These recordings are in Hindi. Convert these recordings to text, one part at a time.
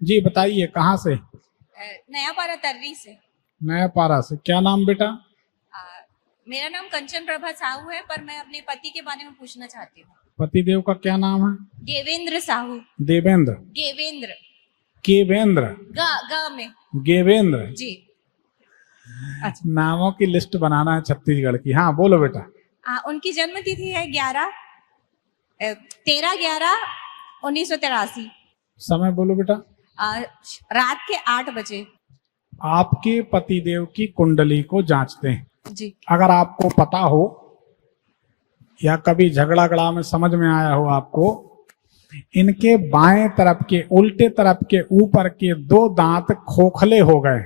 जी बताइए, कहाँ से? नया पारा तर्री से। नया पारा से। क्या नाम बेटा? मेरा नाम कंचन प्रभा साहू है, पर मैं अपने पति के बारे में पूछना चाहती हूँ। पतिदेव का क्या नाम है? गेवेंद्र साहू। देवेंद्र? गेवेंद्र। केवेंद्र? ग में। गेवेंद्र? जी। अच्छा। नामों की लिस्ट बनाना है छत्तीसगढ़ की। हाँ बोलो बेटा। उनकी जन्म तिथि है 13/11/1983। समय बोलो बेटा। रात के 8 बजे। आपके पतिदेव की कुंडली को जांचते हैं जी। अगर आपको पता हो या कभी झगड़ा गड़ा में समझ में आया हो आपको, इनके बाएं तरफ के उल्टे तरफ के ऊपर के 2 दांत खोखले हो गए।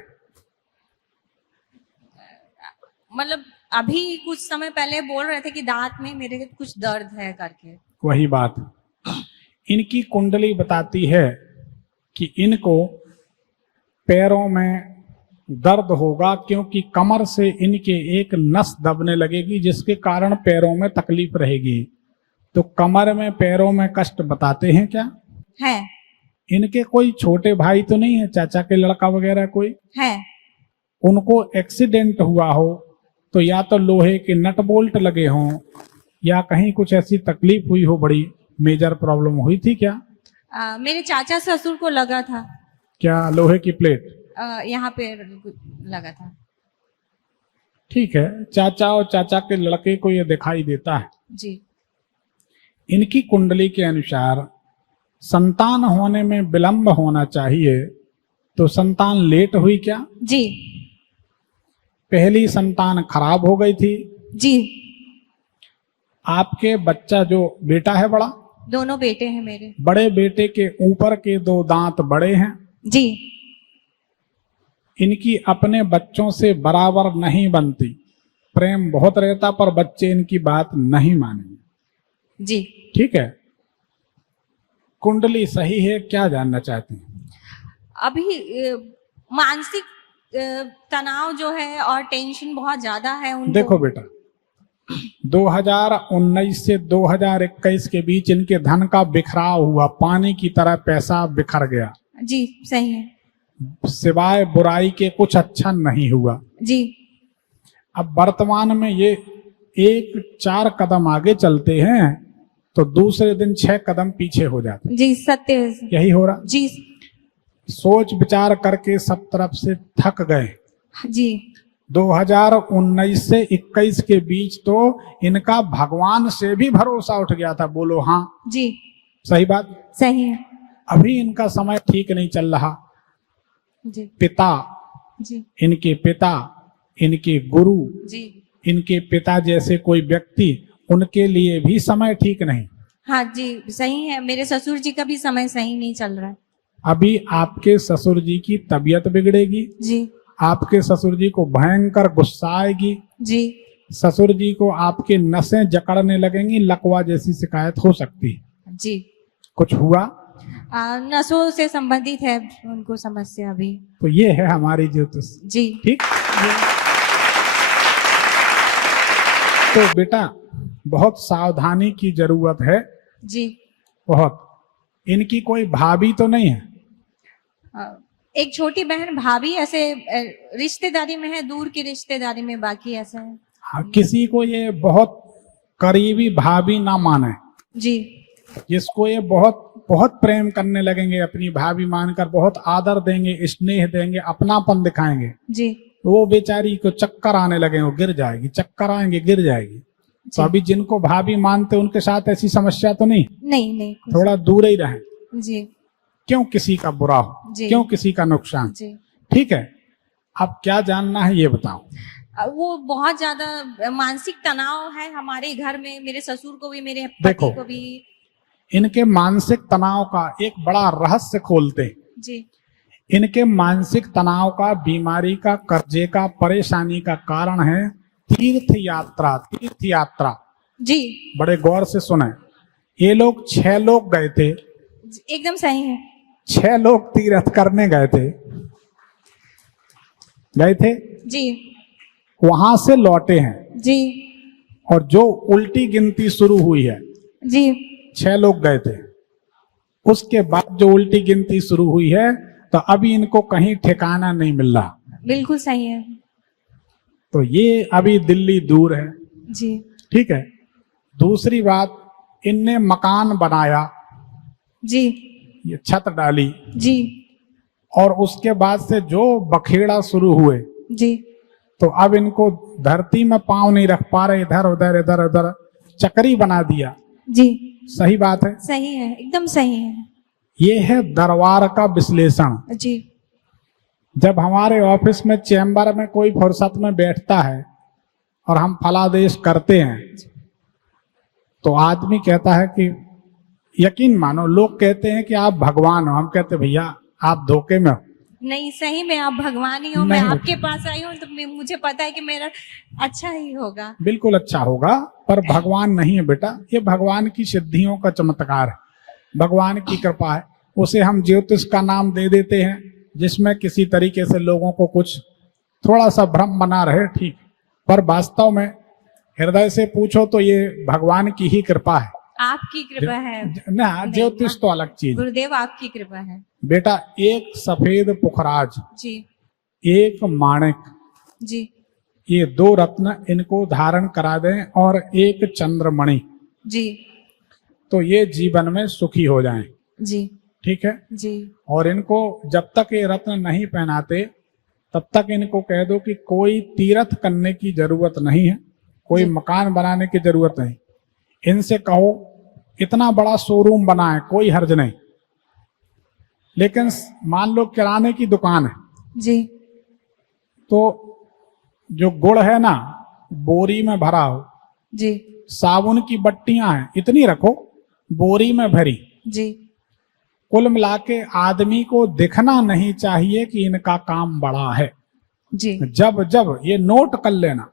मतलब अभी कुछ समय पहले बोल रहे थे कि दांत में मेरे कुछ दर्द है करके। वही बात। इनकी कुंडली बताती है कि इनको पैरों में दर्द होगा, क्योंकि कमर से इनके एक नस दबने लगेगी जिसके कारण पैरों में तकलीफ रहेगी। तो कमर में पैरों में कष्ट बताते हैं क्या? है। इनके कोई छोटे भाई तो नहीं है, चाचा के लड़का वगैरह कोई है? उनको एक्सीडेंट हुआ हो तो या तो लोहे के नट बोल्ट लगे हों या कहीं कुछ ऐसी तकलीफ हुई हो, बड़ी मेजर प्रॉब्लम हुई थी क्या? मेरे चाचा ससुर को लगा था। क्या लोहे की प्लेट यहाँ पे लगा था? ठीक है, चाचा और चाचा के लड़के को ये दिखाई देता है। जी। इनकी कुंडली के अनुसार संतान होने में विलंब होना चाहिए, तो संतान लेट हुई क्या? जी। पहली संतान खराब हो गई थी। जी। आपके बच्चा जो बेटा है बड़ा? दोनों बेटे हैं मेरे। बड़े बेटे के ऊपर के 2 दांत बड़े हैं। जी। इनकी अपने बच्चों से बराबर नहीं बनती, प्रेम बहुत रहता पर बच्चे इनकी बात नहीं मानेंगे। जी। ठीक है, कुंडली सही है। क्या जानना चाहती हैं? अभी मानसिक तनाव जो है और टेंशन बहुत ज्यादा है उनको। देखो बेटा, 2019 से 2021 के बीच इनके धन का बिखराव हुआ, पानी की तरह पैसा बिखर गया। जी सही है। सिवाय बुराई के कुछ अच्छा नहीं हुआ। जी। अब वर्तमान में ये 4 कदम आगे चलते हैं तो दूसरे दिन 6 कदम पीछे हो जाते। जी सत्य है। यही हो रहा। जी। सोच विचार करके सब तरफ से थक गए। जी। 2019 से 21 के बीच तो इनका भगवान से भी भरोसा उठ गया था। बोलो हाँ। जी सही बात। सही है। अभी इनका समय ठीक नहीं चल रहा। जी। पिता, जी। इनके पिता, इनके गुरु, जी। इनके पिता जैसे कोई व्यक्ति, उनके लिए भी समय ठीक नहीं। हाँ जी सही है। मेरे ससुर जी का भी समय सही नहीं चल रहा है। अभी आपके ससुर जी की तबीयत बिगड़ेगी। जी। आपके ससुर जी को भयंकर गुस्सा आएगी। जी। ससुर जी को आपके नसें जकड़ने लगेंगी, लकवा जैसी शिकायत हो सकती है। जी। कुछ हुआ? नसों से संबंधित है उनको समस्या अभी। तो ये है हमारी ज्योतिष। जी। ठीक। तो बेटा बहुत सावधानी की जरूरत है। जी। बहुत। इनकी कोई भाभी तो नहीं है? एक छोटी बहन भाभी ऐसे रिश्तेदारी में है, दूर की रिश्तेदारी में, बाकी ऐसा है। हाँ, किसी को ये बहुत करीबी भाभी ना माने। जी। जिसको ये बहुत बहुत प्रेम करने लगेंगे, अपनी भाभी मानकर बहुत आदर देंगे, स्नेह देंगे, अपनापन दिखाएंगे। जी। तो वो बेचारी को चक्कर आने लगे, वो गिर जाएगी, चक्कर आएंगे गिर जाएगी। तो अभी जिनको भाभी मानते उनके साथ ऐसी समस्या तो नहीं? नहीं। थोड़ा दूर ही रहें। जी। क्यों किसी का बुरा हो, क्यों किसी का नुकसान। ठीक है, अब क्या जानना है ये बताओ। वो बहुत ज्यादा मानसिक तनाव है हमारे घर में, मेरे ससुर को भी, मेरे पति को भी। इनके मानसिक तनाव का एक बड़ा रहस्य खोलते। जी। इनके मानसिक तनाव का, बीमारी का, कर्जे का, परेशानी का कारण है तीर्थ यात्रा। तीर्थ यात्रा। जी। बड़े गौर से सुने। ये लोग 6 लोग गए थे। एकदम सही है। 6 लोग तीर्थ करने गए थे। जी। वहां से लौटे हैं। जी। और जो उल्टी गिनती शुरू हुई है। जी। 6 लोग गए थे, उसके बाद जो उल्टी गिनती शुरू हुई है, तो अभी इनको कहीं ठिकाना नहीं मिल रहा। बिल्कुल सही है तो ये अभी दिल्ली दूर है, जी। ठीक है। दूसरी बात, इनने मकान बनाया, जी ये छत डाली, जी और उसके बाद से जो बखेड़ा शुरू हुए, जी तो अब इनको धरती में पांव नहीं रख पा रहे, इधर उधर इधर उधर चक्री बना दिया। जी सही बात है, सही है, एकदम सही है ये है दरबार का विश्लेषण। जी। जब हमारे ऑफिस में चैम्बर में कोई फुर्सत में बैठता है और हम फलादेश करते हैं, तो आदमी कहता है कि यकीन मानो, लोग कहते हैं कि आप भगवान हो, हम कहते भैया आप धोखे में हो। नहीं, सही में आप भगवान ही हो। मैं नहीं। आपके पास आई हूँ तो मुझे पता है कि मेरा अच्छा ही होगा। बिल्कुल अच्छा होगा, पर भगवान नहीं है बेटा, ये भगवान की सिद्धियों का चमत्कार है, भगवान की कृपा है। उसे हम ज्योतिष का नाम दे देते हैं, जिसमें किसी तरीके से लोगों को कुछ थोड़ा सा भ्रम बना रहे, ठीक, पर वास्तव में हृदय से पूछो तो ये भगवान की ही कृपा है। आपकी कृपा है ना, ज्योतिष तो अलग चीज। गुरुदेव, आपकी कृपा है बेटा, एक सफेद पुखराज जी, एक माणिक, जी ये दो रत्न इनको धारण करा दें और एक चंद्रमणि, जी तो ये जीवन में सुखी हो जाएं, जी ठीक है। जी और इनको जब तक ये रत्न नहीं पहनाते, तब तक इनको कह दो कि कोई तीर्थ करने की जरूरत नहीं है, कोई मकान बनाने की जरूरत नहीं। इनसे कहो इतना बड़ा शोरूम बनाए, कोई हर्ज नहीं, लेकिन मान लो किराने की दुकान है जी, तो जो गुड़ है ना, बोरी में भरा हो, जी साबुन की बट्टियां हैं, इतनी रखो बोरी में भरी। जी कुल मिला के आदमी को दिखना नहीं चाहिए कि इनका काम बड़ा है। जी जब जब ये नोट कर लेना,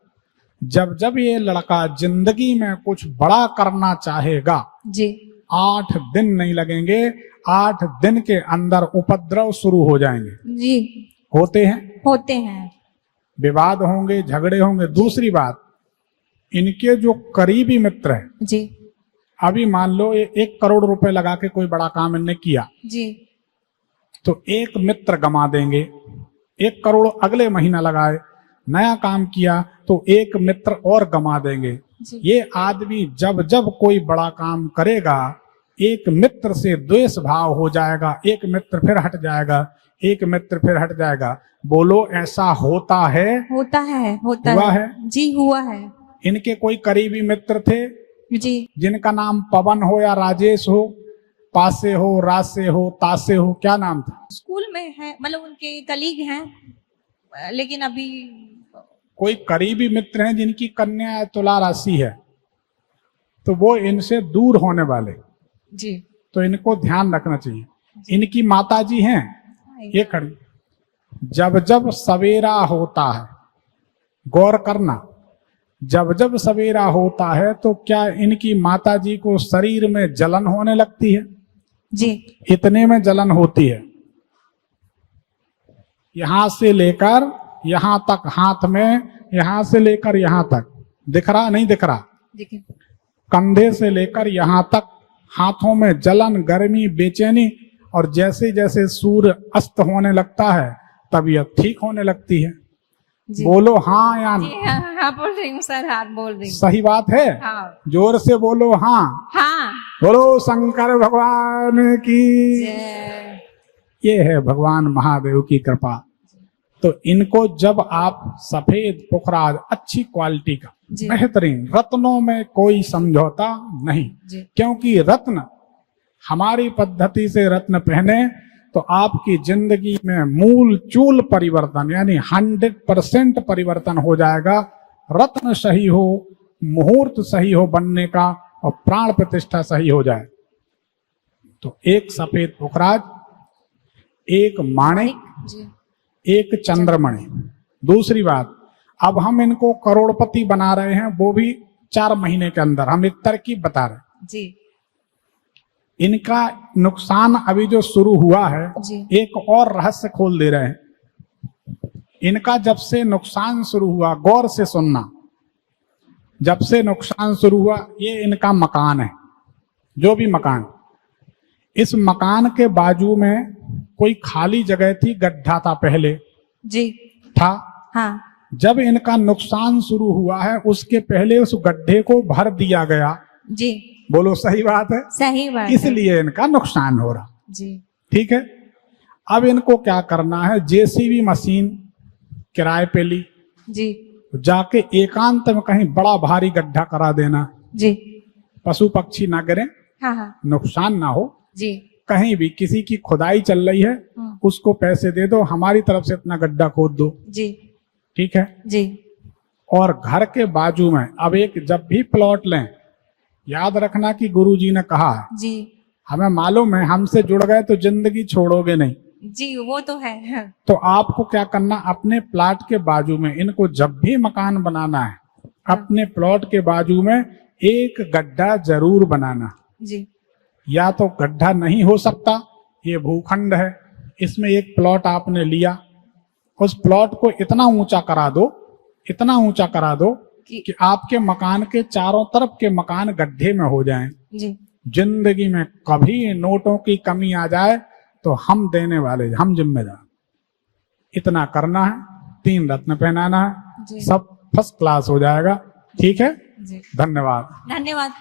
जब जब ये लड़का जिंदगी में कुछ बड़ा करना चाहेगा, जी 8 दिन नहीं लगेंगे, 8 दिन के अंदर उपद्रव शुरू हो जाएंगे। जी होते हैं, विवाद होंगे, झगड़े होंगे। दूसरी बात, इनके जो करीबी मित्र है जी अभी मान लो ये 1 करोड़ रुपए लगा के कोई बड़ा काम इनने किया, जी तो एक मित्र गमा देंगे। 1 करोड़ अगले महीना लगाए, नया काम किया तो एक मित्र और गमा देंगे। ये आदमी जब जब कोई बड़ा काम करेगा, एक मित्र से द्वेष भाव हो जाएगा, एक मित्र फिर हट जाएगा, एक मित्र फिर हट जाएगा। बोलो ऐसा होता है? होता है, होता हुआ है जी, हुआ है। इनके कोई करीबी मित्र थे जी, जिनका नाम पवन हो या राजेश हो, पासे हो, रासे हो, तासे हो, क्या नाम था? स्कूल में है, मतलब उनके कलीग हैं, लेकिन अभी कोई करीबी मित्र हैं जिनकी कन्या तुला राशि है, तो वो इनसे दूर होने वाले, जी, तो इनको ध्यान रखना चाहिए। इनकी माता जी हैं ये खड़ी, जब जब सवेरा होता है, गौर करना, जब जब सवेरा होता है तो क्या इनकी माता जी को शरीर में जलन होने लगती है? जी, इतने में जलन होती है, यहां से लेकर यहां तक, हाथ में यहां से लेकर यहां तक, दिख रहा नहीं दिख रहा? कंधे से लेकर यहां तक हाथों में जलन, गर्मी, बेचैनी, और जैसे जैसे सूर्य अस्त होने लगता है तबीयत ठीक होने लगती है। बोलो हाँ या नहीं? हाँ बोल रही हूँ सर, हाँ बोल रही हूँ। सही बात है, हाँ। जोर से बोलो हाँ। हाँ। बोलो शंकर भगवान की। ये है भगवान महादेव की कृपा। तो इनको जब आप सफेद पुखराज अच्छी क्वालिटी का, बेहतरीन, रत्नों में कोई समझौता नहीं, क्योंकि रत्न हमारी पद्धति से रत्न पहने तो आपकी जिंदगी में मूल चूल परिवर्तन, यानी 100% परिवर्तन हो जाएगा। रत्न सही हो, मुहूर्त सही हो बनने का, और प्राण प्रतिष्ठा सही हो जाए। तो एक सफेद पुखराज, एक माणिक, एक चंद्रमणि। दूसरी बात, अब हम इनको करोड़पति बना रहे हैं, वो भी 4 महीने के अंदर। हम एक तरकीब बता रहे हैं जी। इनका नुकसान अभी जो शुरू हुआ है, एक और रहस्य खोल दे रहे हैं। इनका जब से नुकसान शुरू हुआ, गौर से सुनना, जब से नुकसान शुरू हुआ, ये इनका मकान है, जो भी मकान, इस मकान के बाजू में कोई खाली जगह थी, गड्ढा था पहले, जी था। हाँ जब इनका नुकसान शुरू हुआ है उसके पहले उस गड्ढे को भर दिया गया। जी बोलो सही बात है? सही बात है इसलिए इनका नुकसान हो रहा। जी ठीक है, अब इनको क्या करना है, जेसीबी मशीन किराए पे ली, जी जाके एकांत में कहीं बड़ा भारी गड्ढा करा देना, जी पशु पक्षी ना गिरे, हाँ हाँ नुकसान ना हो। जी कहीं भी किसी की खुदाई चल रही है उसको पैसे दे दो, हमारी तरफ से इतना गड्ढा खोद दो। जी ठीक है। जी और घर के बाजू में अब एक जब भी प्लॉट लें, याद रखना कि गुरुजी ने कहा है, जी हमें मालूम है हमसे जुड़ गए तो जिंदगी छोड़ोगे नहीं। जी वो तो है। तो आपको क्या करना, अपने प्लाट के बाजू में इनको जब भी मकान बनाना है, अपने प्लॉट के बाजू में एक गड्ढा जरूर बनाना। जी या तो गड्ढा नहीं हो सकता, ये भूखंड है, इसमें एक प्लॉट आपने लिया, उस प्लॉट को इतना ऊंचा करा दो, इतना ऊंचा करा दो कि आपके मकान के चारों तरफ के मकान गड्ढे में हो जाएं। जी जिंदगी में कभी नोटों की कमी आ जाए तो हम देने वाले, हम जिम्मेदार। इतना करना है, 3 रत्न पहनाना है, सब फर्स्ट क्लास हो जाएगा। ठीक है, जी धन्यवाद। धन्यवाद।